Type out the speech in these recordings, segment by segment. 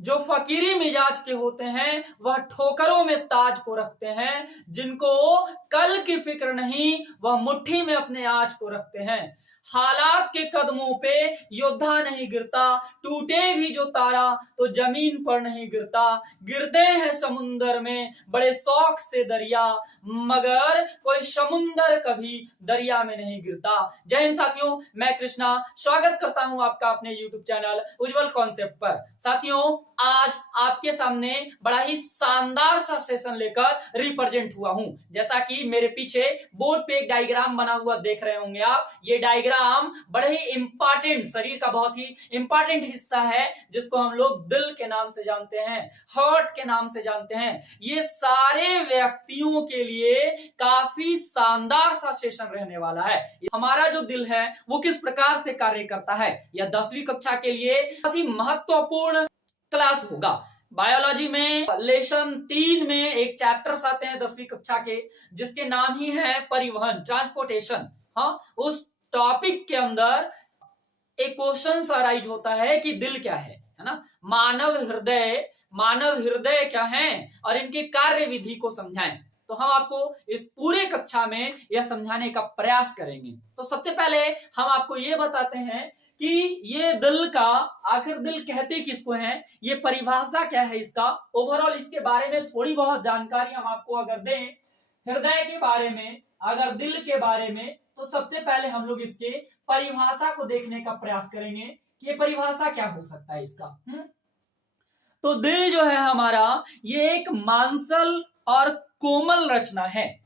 जो फकीरी मिजाज के होते हैं वह ठोकरों में ताज को रखते हैं, जिनको कल की फिक्र नहीं वह मुट्ठी में अपने आज को रखते हैं। हालात के कदमों पे योद्धा नहीं गिरता, टूटे भी जो तारा तो जमीन पर नहीं गिरता। गिरते हैं समुंदर में बड़े शौक से दरिया, मगर कोई समुंदर कभी दरिया में नहीं गिरता। जय हिंद साथियों, मैं कृष्णा स्वागत करता हूं आपका अपने YouTube चैनल उज्जवल कॉन्सेप्ट पर। साथियों, आज आपके सामने बड़ा ही शानदार सा सेशन लेकर रिप्रेजेंट हुआ हूं। जैसा कि मेरे पीछे बोर्ड पे एक डायग्राम बना हुआ देख रहे होंगे आप। ये डायग्राम बड़े ही इंपॉर्टेंट, शरीर का बहुत ही इंपॉर्टेंट हिस्सा है, जिसको हम लोग दिल के नाम से जानते हैं, हार्ट के नाम से जानते हैं। ये सारे व्यक्तियों के लिए काफी शानदार सा सेशन रहने वाला है। हमारा जो दिल है वो किस प्रकार से कार्य करता है, यह 10वीं कक्षा के लिए बहुत ही महत्वपूर्ण क्लास होगा। बायोलॉजी में लेसन 3 में एक चैप्टर्स आते हैं 10वीं कक्षा के, जिसके नाम ही है परिवहन, ट्रांसपोर्टेशन। हाँ, उस टॉपिक के अंदर एक क्वेश्चन अराइज होता है कि दिल क्या है ना, मानव हृदय क्या है और इनके कार्य विधि को समझाएं। तो हम आपको इस पूरे कक्षा में यह समझाने का प्रयास करेंगे। तो सबसे पहले हम आपको ये बताते हैं कि ये दिल का, आखिर दिल कहते किसको हैं, ये परिभाषा क्या है इसका, ओवरऑल इसके बारे में थोड़ी बहुत जानकारी हम आपको अगर दें हृदय के बारे में, अगर दिल के बारे में, तो सबसे पहले हम लोग इसके परिभाषा को देखने का प्रयास करेंगे कि ये परिभाषा क्या हो सकता है इसका। तो दिल जो है हमारा, ये एक मांसल और कोमल रचना है।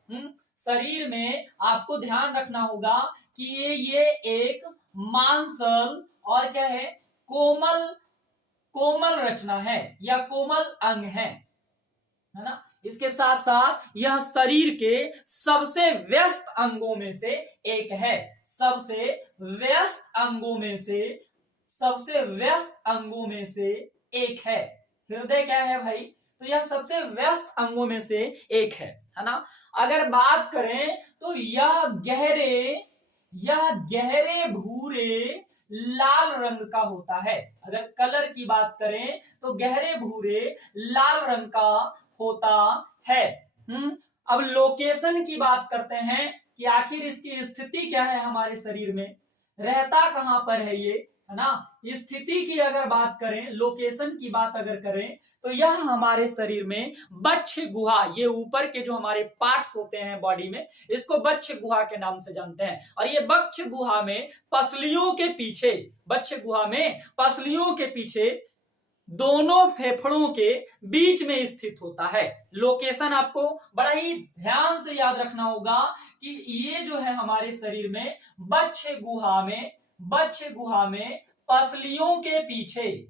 शरीर में आपको ध्यान रखना होगा कि ये एक मांसल और क्या है, कोमल रचना है या कोमल अंग है ना। इसके साथ साथ यह शरीर के सबसे व्यस्त अंगों में से एक है, सबसे व्यस्त अंगों में से एक है। हृदय क्या है भाई, तो यह सबसे व्यस्त अंगों में से एक है ना। अगर बात करें तो यह गहरे भूरे लाल रंग का होता है। अगर कलर की बात करें तो गहरे भूरे लाल रंग का होता है। अब लोकेशन की बात करते हैं कि आखिर इसकी स्थिति क्या है, हमारे शरीर में रहता कहां पर है ये, है ना। स्थिति की अगर बात करें, लोकेशन की बात अगर करें, तो यह हमारे शरीर में बच्छ गुहा, ये ऊपर के जो हमारे पार्ट्स होते हैं बॉडी में, इसको बच्छ गुहा के नाम से जानते हैं। और ये बच्छ गुहा में पसलियों के पीछे दोनों फेफड़ों के बीच में स्थित होता है। लोकेशन आपको बड़ा ही ध्यान से याद रखना होगा कि ये जो है हमारे शरीर में बच्छ गुहा में पसलियों के पीछे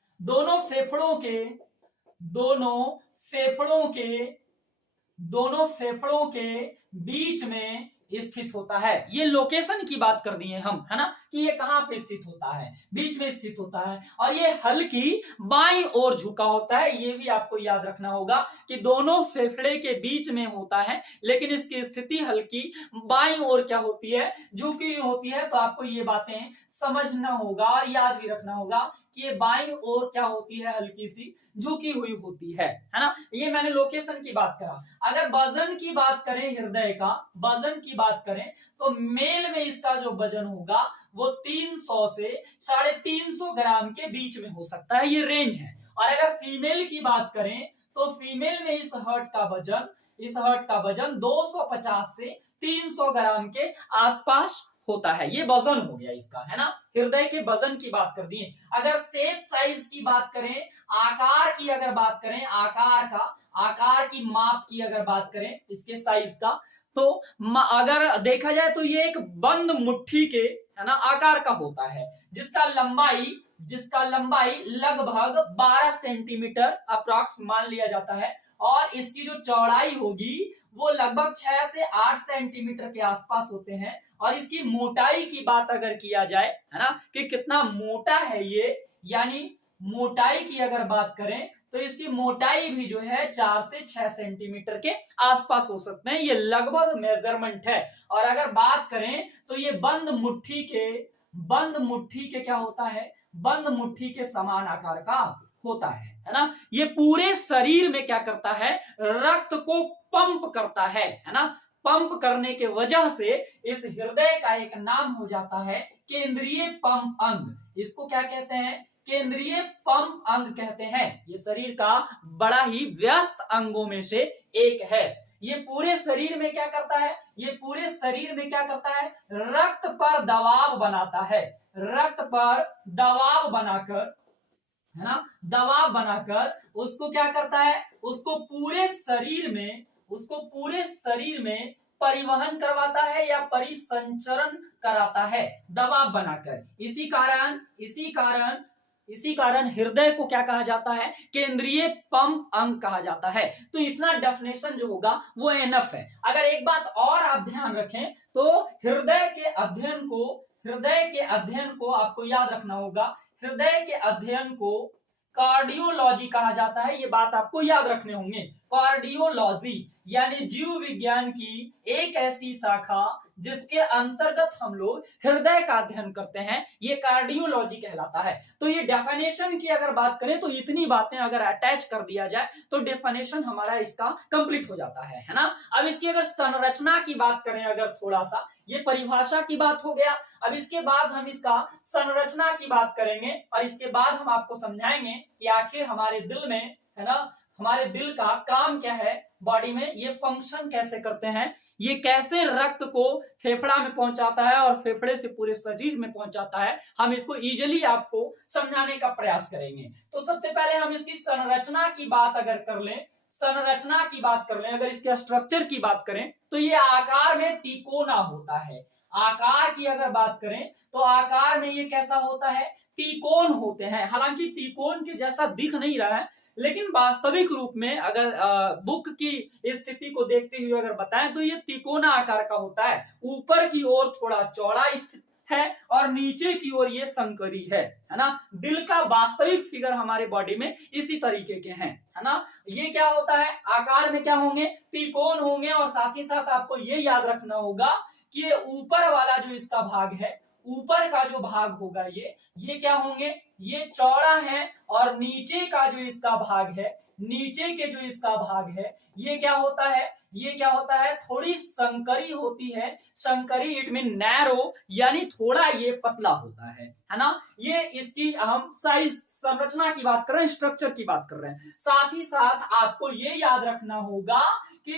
दोनों फेफड़ों के बीच में स्थित होता है। ये लोकेशन की बात कर दिए हम, है ना, कि ये कहां पे स्थित होता है, बीच में स्थित होता है। और ये हल्की बाईं ओर झुका होता है। ये भी आपको याद रखना होगा कि दोनों फेफड़े के बीच में होता है, लेकिन इसकी स्थिति हल्की बाईं ओर क्या होती है, झुकी होती है। तो आपको ये बातें समझना होगा और याद भी रखना होगा कि ये बाईं ओर क्या होती है, हल्की सी झुकी हुई होती है ना। ये मैंने लोकेशन की बात करा। अगर वजन की बात करें, हृदय का वजन की बात करें, तो मेल में इसका जो वजन होगा वो 300 से 350 ग्राम के बीच में हो सकता है, ये रेंज है। और अगर फीमेल की बात करें तो फीमेल में इस हर्ट का वजन 250 से 300 ग्राम के आसपास होता है। ये वजन हो गया इसका, है ना। हृदय के वजन की बात कर दिए। अगर शेप साइज की बात करें, आकार की अगर बात करें, आकार की माप की अगर बात करें, इसके साइज का, तो अगर देखा जाए तो ये एक बंद मुट्ठी के, है ना, आकार का होता है, जिसका लंबाई लगभग 12 सेंटीमीटर अप्रॉक्स मान लिया जाता है। और इसकी जो चौड़ाई होगी वो लगभग 6 से 8 सेंटीमीटर के आसपास होते हैं। और इसकी मोटाई की बात अगर किया जाए, है ना, कि कितना मोटा है ये, यानी मोटाई की अगर बात करें तो इसकी मोटाई भी जो है 4 से 6 सेंटीमीटर के आसपास हो सकते हैं। ये लगभग मेजरमेंट है। और अगर बात करें तो ये बंद मुट्ठी के क्या होता है, बंद मुट्ठी के समान आकार का होता है ना। ये पूरे शरीर में क्या करता है, रक्त को पंप करता है ना। पंप करने के वजह से इस हृदय का एक नाम हो जाता है केंद्रीय पंप अंग। इसको क्या कहते हैं, केंद्रीय पंप अंग कहते हैं। ये शरीर का बड़ा ही व्यस्त अंगों में से एक है। ये पूरे शरीर में क्या करता है, ये पूरे शरीर में क्या करता है, रक्त पर दबाव बनाता है। रक्त पर दबाव बनाकर, है ना, दबाव बनाकर उसको क्या करता है, उसको पूरे शरीर में परिवहन करवाता है या परिसंचरण कराता है दबाव बनाकर। इसी कारण हृदय को क्या कहा जाता है, केंद्रीय पंप अंग कहा जाता है। तो इतना डेफिनेशन जो होगा वो एनफ है। अगर एक बात और आप ध्यान रखें तो हृदय के अध्ययन को आपको याद रखना होगा। हृदय के अध्ययन को कार्डियोलॉजी कहा जाता है। ये बात आपको याद रखने होंगे। कार्डियोलॉजी यानी जीव विज्ञान की एक ऐसी शाखा जिसके अंतर्गत हम लोग हृदय का अध्ययन करते हैं, ये कार्डियोलॉजी कहलाता है। तो ये डेफिनेशन की अगर बात करें तो इतनी बातें अगर अटैच कर दिया जाए तो डेफिनेशन हमारा इसका कंप्लीट हो जाता है ना। अब इसकी अगर संरचना की बात करें, अगर थोड़ा सा, ये परिभाषा की बात हो गया। अब इसके बाद हम इसका संरचना की बात करेंगे और इसके बाद हम आपको समझाएंगे कि आखिर हमारे दिल में, है ना, हमारे दिल का काम क्या है, बॉडी में ये फंक्शन कैसे करते हैं, ये कैसे रक्त को फेफड़ा में पहुंचाता है और फेफड़े से पूरे शरीर में पहुंचाता है, हम इसको इजीली आपको समझाने का प्रयास करेंगे। तो सबसे पहले हम इसकी संरचना की बात अगर कर लें, अगर इसके स्ट्रक्चर की बात करें तो ये आकार में तिकोना होता है। आकार की अगर बात करें तो आकार में ये कैसा होता है, तिकोण होते हैं। हालांकि तिकोण के जैसा दिख नहीं रहा है, लेकिन वास्तविक रूप में अगर बुक की स्थिति को देखते हुए अगर बताएं तो ये तिकोना आकार का होता है। ऊपर की ओर थोड़ा चौड़ा स्थित है और नीचे की ओर ये संकरी है ना। दिल का वास्तविक फिगर हमारे बॉडी में इसी तरीके के हैं, है ना। ये क्या होता है, आकार में क्या होंगे, त्रिकोण होंगे। और साथ ही साथ आपको ये याद रखना होगा कि ये ऊपर वाला जो इसका भाग है, ऊपर का जो भाग होगा ये क्या होंगे, ये चौड़ा है। और नीचे का जो इसका भाग है, नीचे के जो इसका भाग है, ये क्या होता है, थोड़ी संकरी होती है। संकरी इट मीन नैरो, यानी थोड़ा ये पतला होता है ना। ये इसकी हम साइज, संरचना की बात कर रहे हैं, स्ट्रक्चर की बात कर रहे हैं। साथ ही साथ आपको ये याद रखना होगा कि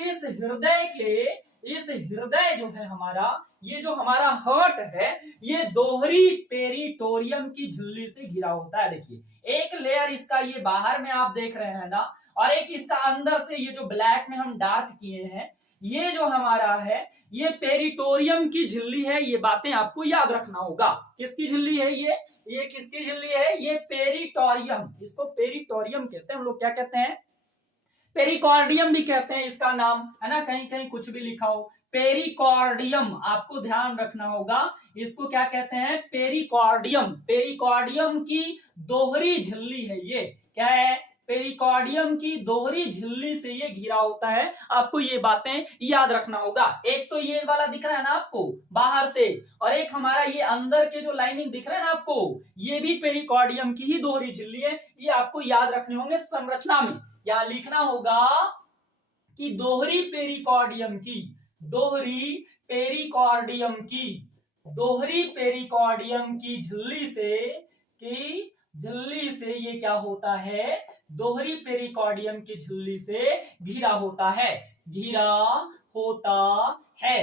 इस हृदय जो है हमारा, ये जो हमारा हार्ट है, ये दोहरी पेरिटोरियम की झिल्ली से घिरा होता है। देखिए एक लेयर इसका ये बाहर में आप देख रहे हैं ना, और एक इसका अंदर से ये जो ब्लैक में हम डार्क किए हैं, ये जो हमारा है ये पेरिटोरियम की झिल्ली है। ये बातें आपको याद रखना होगा। किसकी झिल्ली है ये किसकी झिल्ली है, ये पेरिटोरियम। इसको पेरिटोरियम कहते हैं हम लोग, क्या कहते हैं, पेरिकॉर्डियम भी कहते हैं इसका नाम, है ना। कहीं कहीं कुछ भी लिखा हो, पेरिकॉर्डियम, आपको ध्यान रखना होगा। इसको क्या कहते हैं, पेरिकॉर्डियम। पेरिकॉर्डियम की दोहरी झिल्ली है ये, क्या है, पेरिकॉर्डियम की दोहरी झिल्ली से ये घिरा होता है। आपको ये बातें याद रखना होगा। एक तो ये वाला दिख रहा है ना आपको बाहर से, और एक हमारा ये अंदर के जो लाइनिंग दिख रहा है ना आपको, ये भी पेरिकॉर्डियम की ही दोहरी झिल्ली है। ये आपको याद रखने होंगे संरचना में। यहां लिखना होगा कि दोहरी पेरिकॉर्डियम की झिल्ली से ये क्या होता है, दोहरी पेरिकॉर्डियम की झिल्ली से घिरा होता है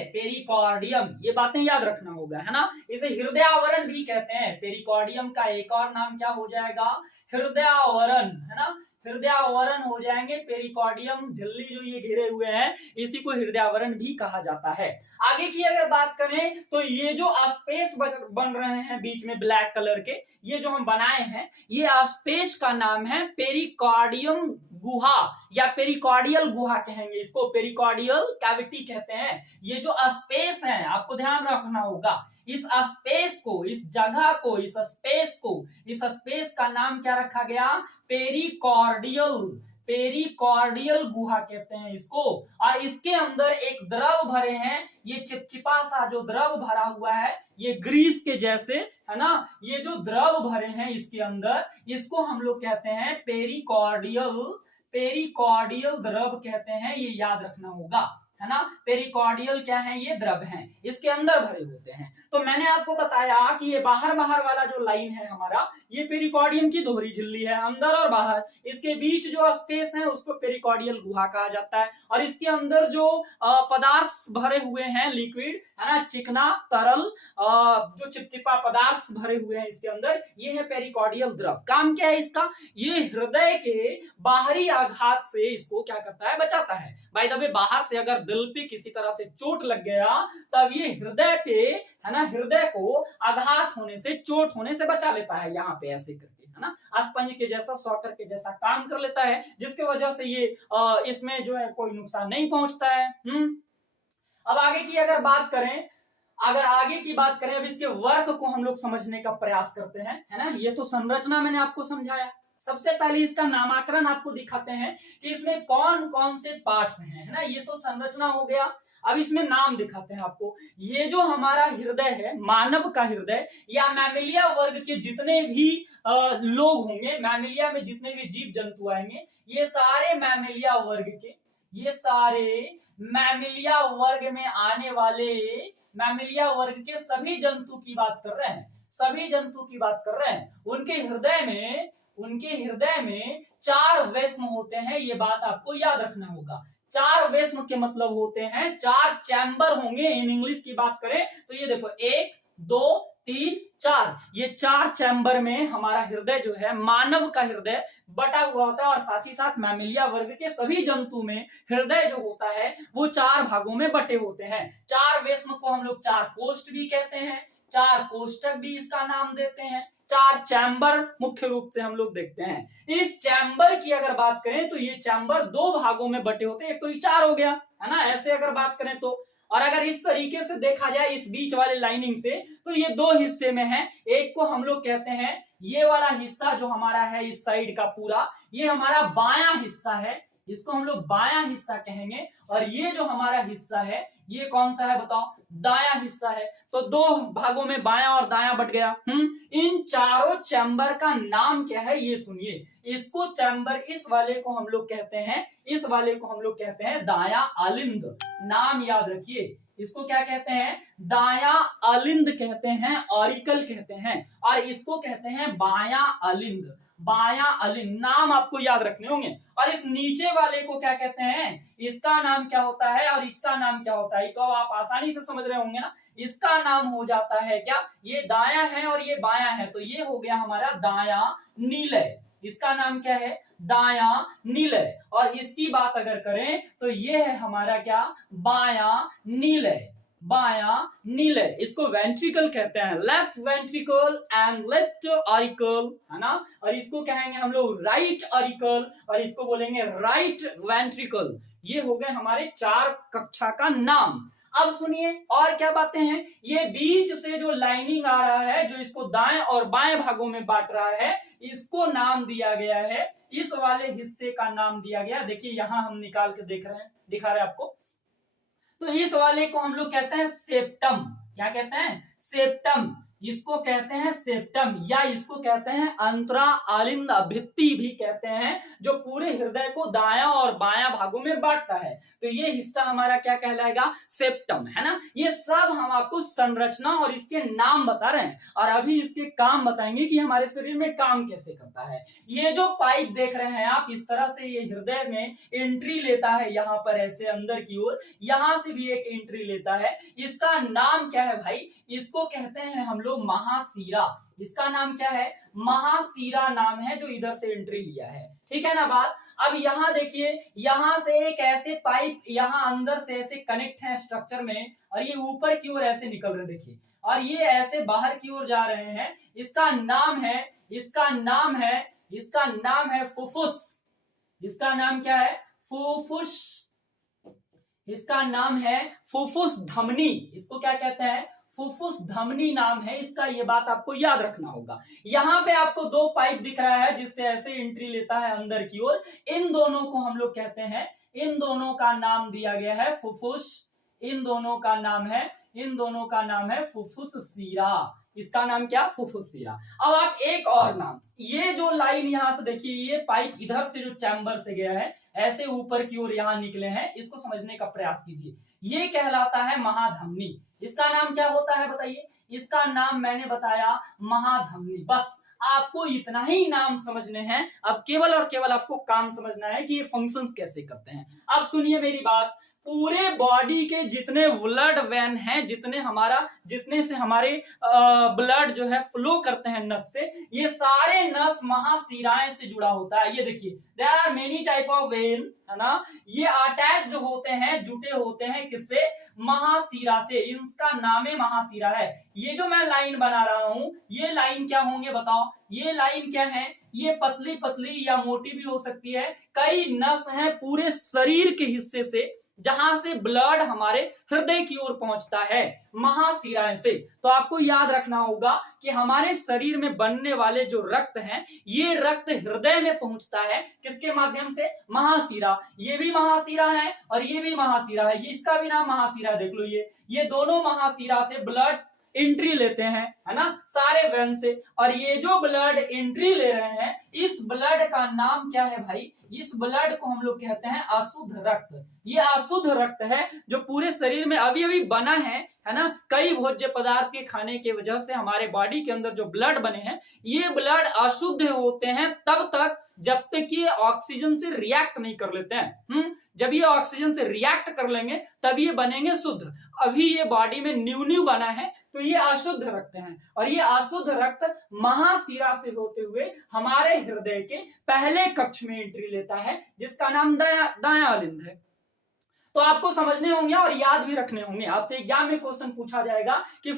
पेरिकॉर्डियम। ये बातें याद रखना होगा, है ना। इसे हृदय आवरण भी कहते हैं। पेरिकॉर्डियम का एक और नाम क्या हो जाएगा, हृदय आवरण, है ना। हृदय आवरण हो जाएंगे पेरिकॉर्डियम झिल्ली जो ये घिरे हुए हैं, इसी को हृदय आवरण भी कहा जाता है। आगे की अगर बात करें तो ये जो स्पेस बन रहे हैं बीच में ब्लैक कलर के, ये जो हम बनाए हैं, ये स्पेस का नाम है पेरिकॉर्डियम गुहा या पेरिकॉर्डियल गुहा कहेंगे इसको, पेरिकॉर्डियल कैविटी कहते हैं। ये जो स्पेस है आपको ध्यान रखना होगा, इस स्पेस को, इस जगह को, इस स्पेस को, इस स्पेस का नाम क्या रखा गया? पेरिकॉर्डियल। पेरिकॉर्डियल गुहा कहते हैं इसको। और इसके अंदर एक द्रव भरे हैं, ये चिपचिपा सा जो द्रव भरा हुआ है, ये ग्रीस के जैसे है ना, ये जो द्रव भरे हैं इसके अंदर, इसको हम लोग कहते हैं पेरिकॉर्डियल। पेरिकॉर्डियल द्रव कहते हैं, ये याद रखना होगा, है ना। पेरिकॉर्डियल क्या है? ये द्रव हैं, इसके अंदर भरे होते हैं। तो मैंने आपको बताया कि ये बाहर बाहर वाला जो लाइन है हमारा, ये पेरिकॉर्डियम की दोहरी झिल्ली है, अंदर और बाहर, इसके बीच जो स्पेस है उसको पेरिकॉर्डियल गुहा कहा जाता है। और इसके अंदर जो पदार्थ भरे हुए हैं, लिक्विड है ना, चिकना तरल, जो चिपचिपा पदार्थ भरे हुए हैं इसके अंदर, ये है पेरिकॉर्डियल द्रव। काम क्या है इसका? ये हृदय के बाहरी आघात से इसको क्या करता है? बचाता है। बाय द वे, बाहर से अगर दिल पे किसी तरह से चोट लग गया, तब ये हृदय पे, है ना, हृदय को आघात होने से, चोट होने से बचा लेता है, यहाँ पे ऐसे करके, है ना, स्पंज के जैसा, सॉकर के जैसा काम कर लेता है, जिसके वजह से ये इसमें जो है कोई नुकसान नहीं पहुंचता है। अब आगे की अगर बात करें, अब इसके वर्क को हम लोग समझने का प्रयास करते हैं, है ना। ये तो संरचना मैंने आपको समझाया। सबसे पहले इसका नामकरण आपको दिखाते हैं कि इसमें कौन कौन से पार्ट्स हैं, है ना। ये तो संरचना हो गया। अब इसमें नाम दिखाते हैं आपको। ये जो हमारा हृदय है, मानव का हृदय, या मैमिलिया वर्ग के जितने भी लोग होंगे, मैमिलिया में जितने भी जीव जंतु आएंगे, ये सारे मैमिलिया वर्ग के, ये सारे मैमिलिया वर्ग में आने वाले, मैमिलिया वर्ग के सभी जंतु की बात कर रहे हैं, सभी जंतु की बात कर रहे हैं। उनके हृदय में 4 वेस्म होते हैं, ये बात आपको याद रखना होगा। 4 वेस्म के मतलब होते हैं 4 चैम्बर होंगे। इन इंग्लिश की बात करें तो ये देखो 1 2 3 4, ये 4 चैम्बर में हमारा हृदय जो है, मानव का हृदय बटा हुआ होता है। और साथ ही साथ मैमिलिया वर्ग के सभी जंतु में हृदय जो होता है वो 4 भागों में बटे होते हैं। 4 वेस्म को हम लोग 4 कोष्ठ भी कहते हैं, 4 कोष्ठक भी इसका नाम देते हैं, 4 चैम्बर मुख्य रूप से हम लोग देखते हैं। इस चैम्बर की अगर बात करें तो ये चैम्बर 2 भागों में बटे होते हैं, एक तो ये 4 हो गया, है ना, ऐसे अगर बात करें तो। और अगर इस तरीके से देखा जाए इस बीच वाले लाइनिंग से, तो ये 2 हिस्से में है। एक को हम लोग कहते हैं, ये वाला हिस्सा जो हमारा है इस साइड का पूरा, ये हमारा बायां हिस्सा है, इसको हम लोग बायां हिस्सा कहेंगे। और ये जो हमारा हिस्सा है, ये कौन सा है बताओ? दायां हिस्सा है। तो 2 भागों में बायां और दायां बट गया। इन चारों चैम्बर का नाम क्या है ये सुनिए। इसको चैम्बर, इस वाले को हम लोग कहते हैं, इस वाले को हम लोग कहते हैं दायां अलिंद। नाम याद रखिए, इसको क्या कहते हैं? दायां अलिंद कहते हैं, ऑरिकल कहते हैं। और इसको कहते हैं बायां अलिंद, बायां अलिंद। नाम आपको याद रखने होंगे। और इस नीचे वाले को क्या कहते हैं? इसका नाम क्या होता है और इसका नाम क्या होता है? तो आप आसानी से समझ रहे होंगे ना। इसका नाम हो जाता है क्या? ये दायां है और ये बायां है, तो ये हो गया हमारा दायां नीलय। इसका नाम क्या है? दायां नीलय। और इसकी बात अगर करें तो ये है हमारा क्या? बायां नीलय, बायां नीलय। इसको वेंट्रिकल कहते हैं, left ventricle and left auricle, है ना। और इसको कहेंगे हम लोग राइट ऑरिकल, और इसको बोलेंगे राइट वेंट्रिकल। ये हो गए हमारे 4 कक्षा का नाम। अब सुनिए और क्या बातें हैं। ये बीच से जो लाइनिंग आ रहा है, जो इसको दाएं और बाएं भागों में बांट रहा है, इसको नाम दिया गया है, इस वाले हिस्से का नाम दिया गया। देखिए यहां हम निकाल के देख रहे हैं, दिखा रहे हैं आपको। तो इस वाले को हम लोग कहते हैं सेप्टम। क्या कहते हैं? सेप्टम। इसको कहते हैं सेप्टम, या इसको कहते हैं अंतरा अलिंद भित्ति भी कहते हैं, जो पूरे हृदय को दायां और बायां भागों में बांटता है। तो ये हिस्सा हमारा क्या कहलाएगा? सेप्टम, है ना। ये सब हम आपको संरचना और इसके नाम बता रहे हैं, और अभी इसके काम बताएंगे कि हमारे शरीर में काम कैसे करता है। ये जो पाइप देख रहे हैं आप, इस तरह से ये हृदय में एंट्री लेता है, यहाँ पर ऐसे अंदर की ओर, यहां से भी एक एंट्री लेता है। इसका नाम क्या है भाई? इसको कहते हैं हम लोग महासीरा। इसका नाम क्या है? महासीरा नाम है, जो इधर से एंट्री लिया है। ठीक है ना बात। अब यहां देखिए, यहां से एक ऐसे पाइप यहां अंदर से ऐसे कनेक्ट है स्ट्रक्चर में, और ये ऊपर की ओर ऐसे निकल रहे, देखिए, और ये ऐसे बाहर की ओर जा रहे हैं। इसका नाम है फुफ्फुस। इसका नाम क्या है? फुफ्फुस। इसका नाम है फुफ्फुस धमनी। इसको क्या कहते हैं? फुफ्फुस धमनी नाम है इसका। ये बात आपको याद रखना होगा। यहाँ पे आपको दो पाइप दिख रहा है जिससे ऐसे एंट्री लेता है अंदर की ओर। इन दोनों को हम लोग कहते हैं, इन दोनों का नाम दिया गया है फुफ्फुस। इन दोनों का नाम है फुफ्फुस सीरा। इसका नाम क्या? फुफ्फुस सीरा। अब आप एक और नाम, ये जो लाइन यहां से देखिए, ये पाइप इधर से जो चैम्बर से गया है ऐसे ऊपर की ओर यहां निकले हैं, इसको समझने का प्रयास कीजिए। ये कहलाता है महाधमनी। इसका नाम क्या होता है बताइए? इसका नाम मैंने बताया महाधमनी। बस आपको इतना ही नाम समझने हैं। अब केवल और केवल आपको काम समझना है कि ये फंक्शंस कैसे करते हैं। अब सुनिए मेरी बात। पूरे बॉडी के जितने ब्लड वेन हैं, जितने से हमारे ब्लड जो है फ्लो करते हैं नस से, ये सारे नस महाशिराएं से जुड़ा होता है। ये देखिए, there are many type of vein, है ना। ये अटैच होते हैं, जुटे होते हैं किससे? महाशिरा से। इसका नाम है महाशिरा है। ये जो मैं लाइन बना रहा हूं, ये लाइन क्या होंगे बताओ? ये लाइन क्या है? ये पतली पतली या मोटी भी हो सकती है। कई नस हैं पूरे शरीर के हिस्से से जहां से ब्लड हमारे हृदय की ओर पहुंचता है, महाशिराएं से। तो आपको याद रखना होगा कि हमारे शरीर में बनने वाले जो रक्त हैं, ये रक्त हृदय में पहुंचता है किसके माध्यम से? महाशिरा। ये भी महाशिरा है और ये भी महाशिरा है। ये इसका भी नाम महाशिरा, देख लो। ये दोनों महाशिरा से ब्लड एंट्री लेते हैं, है ना, सारे वेन से। और ये जो ब्लड एंट्री ले रहे हैं, इस ब्लड का नाम क्या है भाई? इस ब्लड को हम लोग कहते हैं अशुद्ध रक्त। ये अशुद्ध रक्त है जो पूरे शरीर में अभी अभी बना है ना। कई भोज्य पदार्थ के खाने की वजह से हमारे बॉडी के अंदर जो ब्लड बने हैं, ये ब्लड अशुद्ध होते हैं तब तक जब तक ये ऑक्सीजन से रिएक्ट नहीं कर लेते हैं। जब ये ऑक्सीजन से रिएक्ट कर लेंगे तब ये बनेंगे शुद्ध। अभी ये बॉडी में न्यू बना है तो ये अशुद्ध रक्त हैं। और ये अशुद्ध रक्त महाशिरा से होते हुए हमारे हृदय के पहले कक्ष में एंट्री लेता है, जिसका नाम दायां अलिंद है। तो आपको समझने होंगे और याद भी रखने होंगे। आपसे एग्जाम में क्वेश्चन पूछा जाएगा कि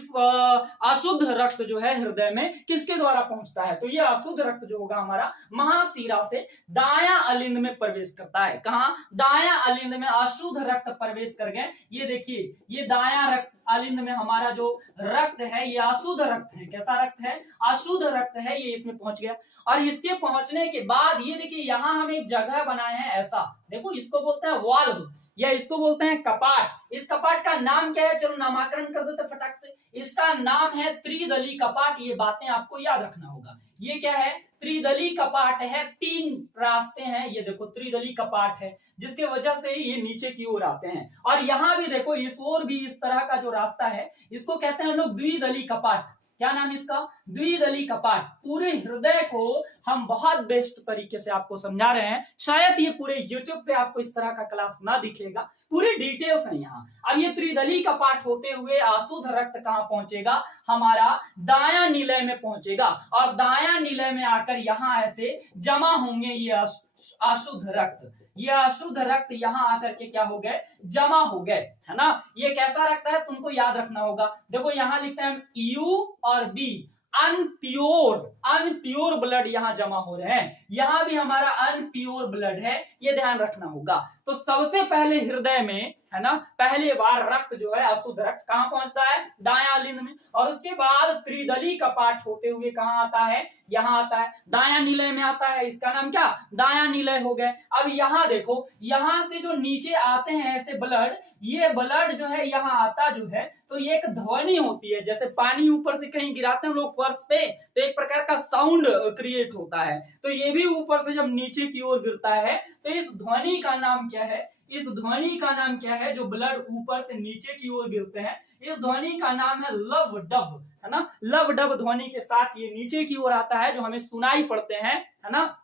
अशुद्ध रक्त जो है हृदय में किसके द्वारा पहुंचता है? तो ये अशुद्ध रक्त जो होगा हमारा महाशिरा से दायां अलिंद में प्रवेश करता है। कहां? दायां अलिंद में अशुद्ध रक्त प्रवेश कर गए। ये देखिए, ये दायां रक्त अलिंद में हमारा जो रक्त है, ये अशुद्ध रक्त है। कैसा रक्त है? अशुद्ध रक्त है। ये इसमें पहुंच गया और इसके पहुंचने के बाद ये देखिए, यहां हम एक जगह बनाए हैं ऐसा। देखो, इसको बोलते हैं वाल्व या इसको बोलते हैं कपाट। इस कपाट का नाम क्या है? चलो नामकरण कर देते फटाक से। इसका नाम है त्रिदली कपाट। ये बातें आपको याद रखना होगा। ये क्या है? त्रिदली कपाट है। 3 रास्ते हैं। ये देखो, त्रिदली कपाट है जिसके वजह से ये नीचे की ओर आते हैं। और यहां भी देखो, इस ओर भी इस तरह का जो रास्ता है, इसको कहते हैं हम लोग द्विदली कपाट। क्या नाम इसका? द्विदली कपाट। पूरे हृदय को हम बहुत बेस्ट तरीके से आपको समझा रहे हैं। शायद ये पूरे यूट्यूब पे आपको इस तरह का क्लास ना दिखेगा, पूरी डिटेल्स है यहाँ। अब ये त्रिदली कपाट होते हुए अशुद्ध रक्त कहाँ पहुंचेगा? हमारा दायां नीलय में पहुंचेगा और दायां नीलय में आकर यहाँ ऐसे जमा होंगे ये अशुद्ध रक्त। ये अशुद्ध रक्त यहाँ आकर के क्या हो गए? जमा हो गए, है ना। ये कैसा रक्त है तुमको याद रखना होगा। देखो, यहाँ लिखते हैं यू और बी, अनप्योर ब्लड यहाँ जमा हो रहे हैं। यहाँ भी हमारा अनप्योर ब्लड है, ये ध्यान रखना होगा। तो सबसे पहले हृदय में, है ना, पहले बार रक्त जो है अशुद्ध रक्त कहाँ पहुंचता है? दायां अलिंद में। और उसके बाद त्रिदली कपाट होते हुए कहाँ आता है? यहाँ आता है, दायां नीलय में आता है। इसका नाम क्या? दायां नीलय हो गए। अब यहाँ देखो, यहाँ से जो नीचे आते हैं ऐसे ब्लड, ये ब्लड जो है यहाँ आता जो है तो ये एक ध्वनि होती है। जैसे पानी ऊपर से कहीं गिराते हैं लोग फर्श पे तो एक प्रकार का साउंड क्रिएट होता है, तो ये भी ऊपर से जब नीचे की ओर गिरता है तो इस ध्वनि का नाम क्या है? इस ध्वनि का नाम क्या है? जो ब्लड ऊपर से नीचे की ओर गिरते हैं, इस ध्वनि का नाम है लव डब, है ना। लव डब ध्वनि के साथ ये नीचे की ओर आता है, जो हमें सुनाई पड़ते हैं, है ना।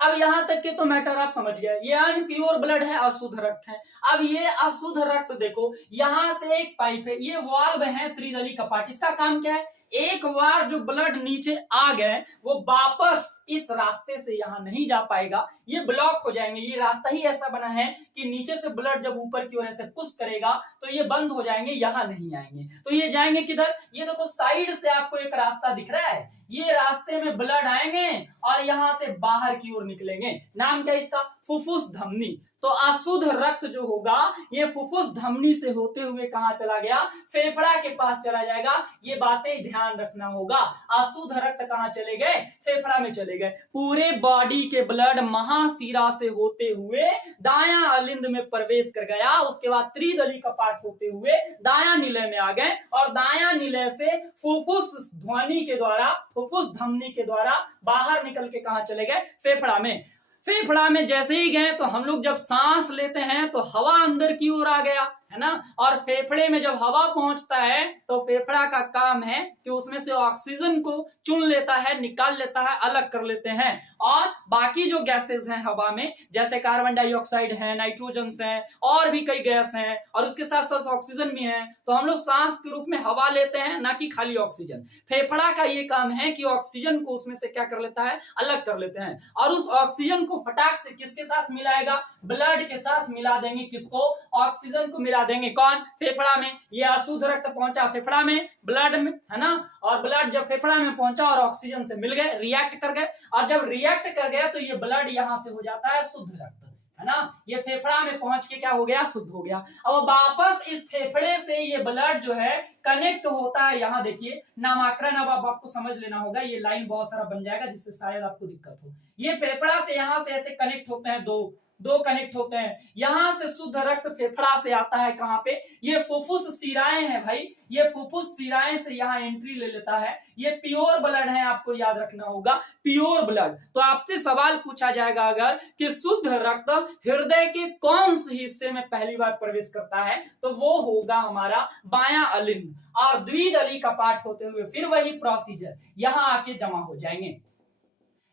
अब यहां तक के तो मैटर आप समझ गए। ये अनप्योर ब्लड है, अशुद्ध रक्त है। अब ये अशुद्ध रक्त देखो, यहां से एक पाइप है, ये वाल्व है त्रिदली कपाट। इसका काम क्या है? एक बार जो ब्लड नीचे आ गए वो वापस इस रास्ते से यहाँ नहीं जा पाएगा, ये ब्लॉक हो जाएंगे। ये रास्ता ही ऐसा बना है कि नीचे से ब्लड जब ऊपर की ओर ऐसे पुश करेगा तो ये बंद हो जाएंगे, यहाँ नहीं आएंगे। तो ये जाएंगे किधर? ये देखो, साइड से आपको एक रास्ता दिख रहा है। ये रास्ते में ब्लड आएंगे और यहाँ से बाहर की ओर निकलेंगे। नाम क्या इसका? फुफ्फुस धमनी। तो अशुद्ध रक्त जो होगा ये फुफ्फुस धमनी से होते हुए कहां चला गया? फेफड़ा के पास चला जाएगा। ये बातें ध्यान रखना होगा। अशुद्ध रक्त कहां चले गए? फेफड़ा में चले गए। पूरे बॉडी के ब्लड महाशिरा से होते हुए दायां अलिंद में प्रवेश कर गया। उसके बाद त्रिदली कपाट होते हुए दायां निलय में आ गए और दायां निलय से फुफ्फुस ध्वनि के द्वारा, फुफ्फुस धमनी के द्वारा बाहर निकल के कहां चले गए? फेफड़ा में। फेफड़ा में जैसे ही गए तो हम लोग जब सांस लेते हैं तो हवा अंदर की ओर आ गया, है ना। और फेफड़े में जब हवा पहुंचता है तो फेफड़ा का काम है कि उसमें से ऑक्सीजन को चुन लेता है, निकाल लेता है, अलग कर लेते हैं। और बाकी जो गैसेस हैं हवा में, जैसे कार्बन डाइऑक्साइड है, नाइट्रोजन है, और भी कई गैस हैं, और उसके साथ साथ ऑक्सीजन भी है। तो हम लोग सांस के रूप में हवा लेते हैं, ना कि खाली ऑक्सीजन। फेफड़ा का ये काम है कि ऑक्सीजन को उसमें से क्या कर लेता है? अलग कर लेते हैं। और उस ऑक्सीजन को फटाक से किसके साथ मिलाएगा? ब्लड के साथ मिला देंगे। किसको? ऑक्सीजन को मिला देंगे। कौन? फेफड़ा में। ये अशुद्ध रक्त पहुंचा फेफड़ा में, ब्लड में, है ना। और ब्लड जब फेफड़ा में पहुंचा और ऑक्सीजन से मिल गए, रिएक्ट कर गए, और जब रिएक्ट कर गया तो ये ब्लड यहां से हो जाता है शुद्ध रक्त, है ना। ये फेफड़ा में पहुंच के क्या हो गया? शुद्ध हो गया। अब वापस इस फेफड़े से ये ब्लड जो है कनेक्ट होता है। यहाँ देखिए नामाकरण अब आपको समझ लेना होगा। ये लाइन बहुत सारा बन जाएगा जिससे शायद आपको दिक्कत हो। ये फेफड़ा से यहां से ऐसे कनेक्ट होते हैं, दो कनेक्ट होते हैं। यहां से शुद्ध रक्त फेफड़ा से आता है कहां पे? ये फुफ्फुस शिराएं हैं भाई। ये फुफ्फुस शिराएं से यहाँ एंट्री ले लेता है। ये प्योर ब्लड है, आपको याद रखना होगा, प्योर ब्लड। तो आपसे सवाल पूछा जाएगा अगर कि शुद्ध रक्त हृदय के कौन से हिस्से में पहली बार प्रवेश करता है, तो वो होगा हमारा बायां अलिंद। और द्विदली कपाट होते हुए फिर वही प्रोसीजर यहां आके जमा हो जाएंगे।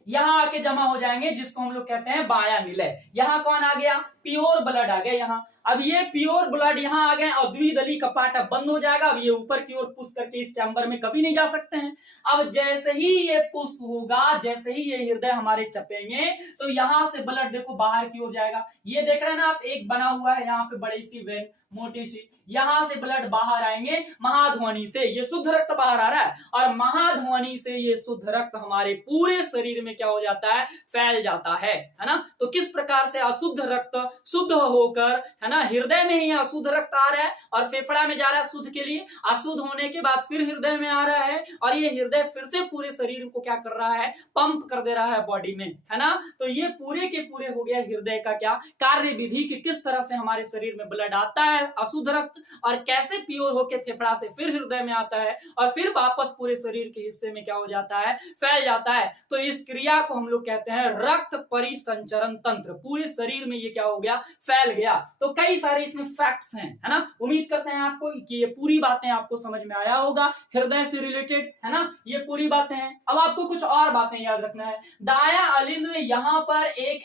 यहां आके जमा हो जाएंगे जिसको हम लोग कहते हैं बायां निलय। यहां कौन आ गया? प्योर ब्लड आ गया यहाँ। अब ये प्योर ब्लड यहाँ आ गए और द्विदली कपाट अब बंद हो जाएगा। अब ये ऊपर की ओर पुश करके इस चैम्बर में कभी नहीं जा सकते हैं। अब जैसे ही ये पुश होगा, जैसे ही ये हृदय हमारे चपेंगे, तो यहां से ब्लड देखो बाहर की ओर जाएगा। ये देख रहे हैं ना आप, एक बना हुआ है यहाँ पे बड़ी सी वेन, मोटी सी। यहां से ब्लड बाहर आएंगे महाध्वनि से। ये शुद्ध रक्त बाहर आ रहा है और महाध्वनि से ये शुद्ध रक्त हमारे पूरे शरीर में क्या हो जाता है? फैल जाता है ना। तो किस प्रकार से अशुद्ध रक्त शुद्ध होकर, है ना, हृदय में ही अशुद्ध रक्त आ रहा है और फेफड़ा में जा रहा है शुद्ध के लिए। अशुद्ध होने के बाद फिर हृदय में आ रहा है और ये हृदय फिर से पूरे शरीर को क्या कर रहा है? पंप कर दे रहा है बॉडी में, है ना। तो ये पूरे के पूरे हो गया हृदय का क्या कार्य विधि कि किस तरह से हमारे शरीर में ब्लड आता है अशुद्ध रक्त और कैसे प्योर होकर फेफड़ा से फिर हृदय में आता है और फिर वापस पूरे शरीर के हिस्से में क्या हो जाता है? फैल जाता है। तो इस क्रिया को हम लोग कहते हैं रक्त परिसंचरण तंत्र। पूरे शरीर में ये क्या हो गया? फैल गया। तो कई सारे इसमें फैक्ट्स हैं, है ना। उम्मीद करते हैं आपको कि ये पूरी बातें आपको समझ में आया होगा, हृदय से रिलेटेड, है ना। ये पूरी बातें हैं। अब आपको कुछ और बातें याद रखना है। दायां अलिंद में यहां पर एक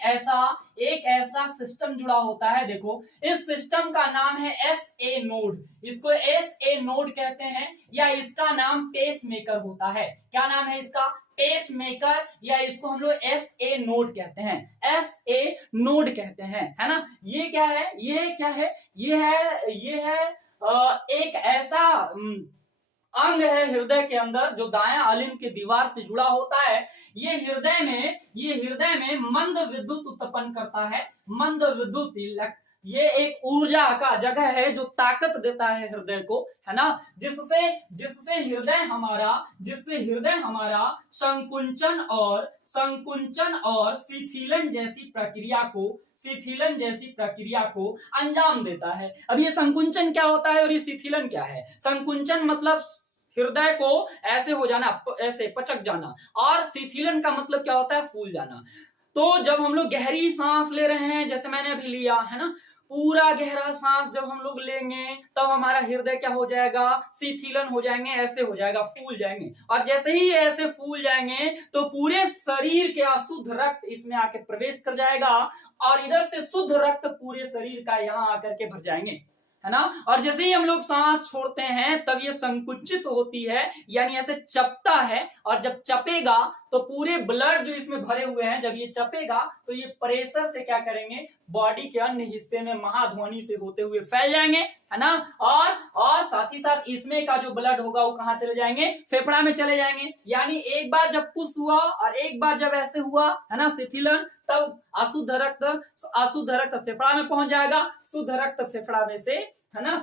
ऐसा सिस्टम जुड़ा होता है। देखो इस सिस्टम का नाम है SA नोड। इसको SA नोड कहते हैं या इसका नाम पेस मेकर होता है। क्या नाम है इसका? पेस मेकर, या इसको हम लोग SA नोड कहते हैं। SA नोड कहते हैं, है ना। ये क्या है? ये है एक ऐसा अंग है हृदय के अंदर जो दायां अलिंद के दीवार से जुड़ा होता है। ये हृदय में मंद विद्युत उत्पन्न करता है। मंद विद्युत, ये एक ऊर्जा का जगह है जो ताकत देता है हृदय को, है ना। जिससे हृदय हमारा संकुंचन और शिथिलन जैसी प्रक्रिया को अंजाम देता है। अब ये संकुंचन क्या होता है और ये शिथिलन क्या है? संकुंचन मतलब हृदय को ऐसे हो जाना, ऐसे पचक जाना, और शिथिलन का मतलब क्या होता है? फूल जाना। तो जब हम लोग गहरी सांस ले रहे हैं, जैसे मैंने अभी लिया, है ना, पूरा गहरा सांस जब हम लोग लेंगे तब हमारा हृदय क्या हो जाएगा? शिथिलन हो जाएंगे, ऐसे हो जाएगा, फूल जाएंगे। और जैसे ही ऐसे फूल जाएंगे तो पूरे शरीर के अशुद्ध रक्त इसमें आके प्रवेश कर जाएगा और इधर से शुद्ध रक्त पूरे शरीर का यहाँ आकर के भर जाएंगे, है ना। और जैसे ही हम लोग सांस छोड़ते हैं तब ये संकुचित होती है, यानी ऐसे चपता है। और जब चपेगा तो पूरे ब्लड जो इसमें भरे हुए हैं, जब ये चपेगा तो ये प्रेशर से क्या करेंगे? बॉडी के अन्य हिस्से में महाध्वनि से होते हुए फैल जाएंगे, है ना। और साथ ही साथ इसमें का जो ब्लड होगा वो कहाँ चले जाएंगे, फेफड़ा में चले जाएंगे। यानी एक बार जब पुश हुआ और एक बार जब ऐसे हुआ, है ना, शिथिलन, तब अशुद्ध रक्त फेफड़ा में पहुंच जाएगा, शुद्ध रक्त फेफड़ा में से, है ना,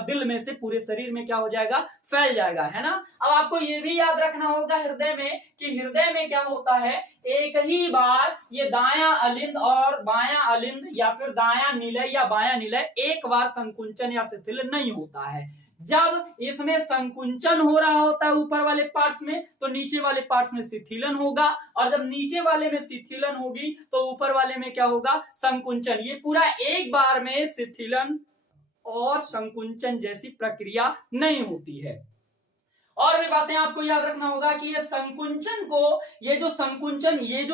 दिल में से पूरे शरीर में क्या हो जाएगा, फैल जाएगा, है ना। अब आपको ये भी याद रखना होगा हृदय में, कि हृदय में क्या होता है, एक ही बार ये दायां अलिंद और बायां अलिंद या फिर दायां निलय या बायां निलय एक बार संकुंचन या शिथिल नहीं होता है। जब इसमें संकुंचन हो रहा होता है ऊपर वाले पार्ट्स में, तो नीचे वाले पार्ट्स में शिथिलन होगा, और जब नीचे वाले में शिथिलन होगी तो ऊपर वाले में क्या होगा, संकुंचन। ये पूरा एक बार में शिथिलन और संकुंचन जैसी प्रक्रिया नहीं होती है। और भी बातें आपको याद रखना होगा कि ये संकुंचन को, ये जो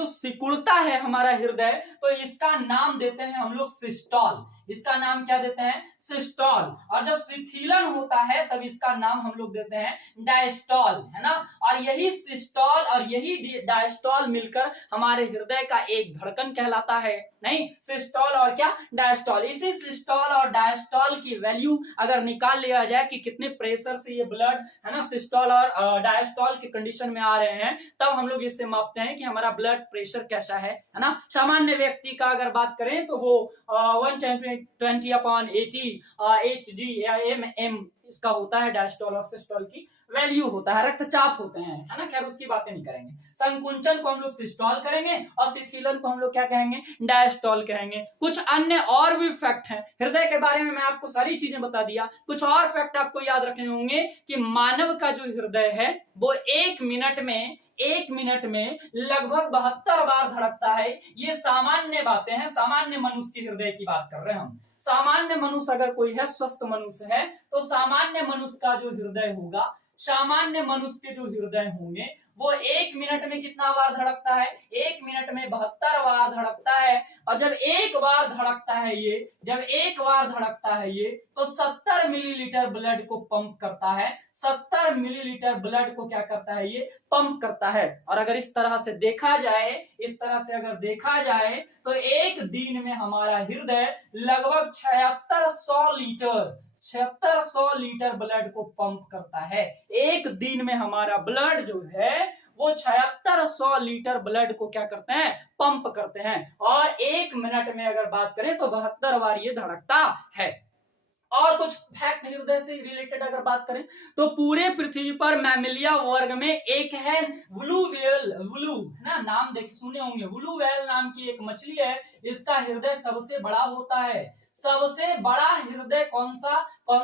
सिकुड़ता है हमारा हृदय, तो इसका नाम देते हैं हम लोग सिस्टोल। इसका नाम क्या देते हैं, सिस्टोल। और जब शिथिलन होता है तब इसका नाम हम लोग देते हैं डायस्टोल, है ना। और यही सिस्टोल और यही डायस्टोल मिलकर हमारे हृदय का एक धड़कन कहलाता है। नहीं, सिस्टोल और क्या, डायस्टोल। इसी सिस्टोल और डायस्टोल की वैल्यू अगर निकाल लिया जाए कि कितने प्रेशर से ये ब्लड, है ना, सिस्टोल और डायस्टोल की कंडीशन में आ रहे हैं, तब हम लोग इससे मापते हैं कि हमारा ब्लड प्रेशर कैसा है ना। सामान्य व्यक्ति का अगर बात करें तो वो 120/80 HD या mm इसका होता है, डायस्टोल और सिस्टोल की वैल्यू होता है, रक्तचाप होते हैं, है ना। खैर उसकी बातें नहीं करेंगे। संकुंचन को हम लोग सिस्टोल करेंगे और शिथिलन को हम लोग क्या कहेंगे, डायस्टोल कहेंगे। कुछ अन्य और भी फैक्ट हैं हृदय के बारे में, मैं आपको सारी चीजें बता दिया। कुछ और फैक्ट आपको याद रखने होंगे कि मानव का जो हृदय है वो एक मिनट में लगभग 72 बार धड़कता है। ये सामान्य बातें हैं, सामान्य मनुष्य के हृदय की बात कर रहे हैं हम। सामान्य मनुष्य अगर कोई है, स्वस्थ मनुष्य है, तो सामान्य मनुष्य का जो हृदय होगा, सामान्य मनुष्य के जो हृदय होंगे वो एक मिनट में कितना बार धड़कता है, एक मिनट में 72 बार धड़कता है। और जब एक बार धड़कता है ये तो 70 मिलीलीटर ब्लड को पंप करता है। 70 मिलीलीटर ब्लड को क्या करता है, ये पंप करता है। और अगर इस तरह से देखा जाए तो एक दिन में हमारा हृदय लगभग 7600 लीटर ब्लड को पंप करता है। एक दिन में हमारा ब्लड जो है वो 7600 लीटर ब्लड को क्या करते हैं, पंप करते हैं। और एक मिनट में अगर बात करें तो 72 बार ये धड़कता है। और कुछ फैक्ट हृदय से रिलेटेड अगर बात करें तो पूरे पृथ्वी पर मैमेलिया वर्ग में एक है ब्लू व्हेल, है ना, नाम देख सुने होंगे। ब्लू व्हेल नाम की एक मछली है, इसका हृदय सबसे बड़ा होता है। सबसे बड़ा हृदय कौन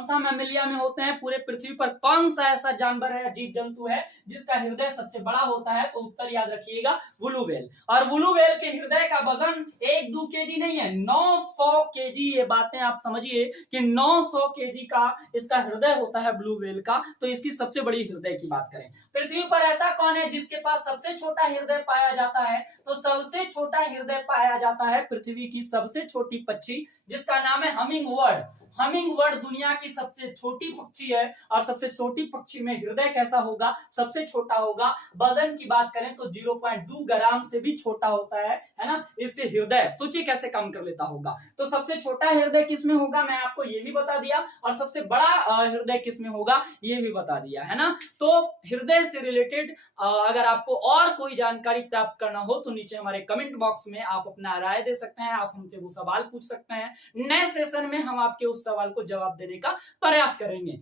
सा मैमेलिया में होते हैं पूरे पृथ्वी पर, कौन सा ऐसा जानवर है, जीव जंतु है जिसका हृदय सबसे बड़ा होता है, तो उत्तर याद रखिएगा, ब्लू व्हेल। और ब्लू व्हेल के हृदय का वजन 1-2 केजी नहीं है, 900 केजी। ये बातें आप समझिए कि 900 केजी का इसका हृदय होता है ब्लू व्हेल का। तो इसकी सबसे बड़ी हृदय की बात करें, पृथ्वी पर ऐसा कौन है जिसके पास सबसे छोटा हृदय पाया जाता है, तो सबसे छोटा हृदय पाया जाता है पृथ्वी की सबसे छोटी पक्षी, जिसका नाम है हमिंग बर्ड। हमिंग बर्ड दुनिया की सबसे छोटी पक्षी है। और सबसे छोटी पक्षी में हृदय कैसा होगा, सबसे छोटा होगा। वजन की बात करें तो 0.2 ग्राम से भी छोटा होता है ना। इससे हृदय सोचिए कैसे काम कर लेता होगा। तो सबसे छोटा हृदय किसमें होगा, मैं आपको ये भी बता दिया, और सबसे बड़ा हृदय किसमें होगा ये भी बता दिया, है ना। तो हृदय से रिलेटेड अगर आपको और कोई जानकारी प्राप्त करना हो तो नीचे हमारे कमेंट बॉक्स में आप अपना राय दे सकते हैं, आप हमसे वो सवाल पूछ सकते हैं। नए सेशन में हम आपके उस सवाल को जवाब देने का प्रयास करेंगे।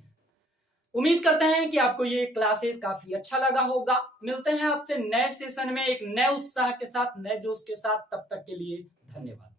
उम्मीद करते हैं कि आपको ये क्लासेस काफी अच्छा लगा होगा। मिलते हैं आपसे नए सेशन में एक नए उत्साह के साथ, नए जोश के साथ। तब तक के लिए धन्यवाद।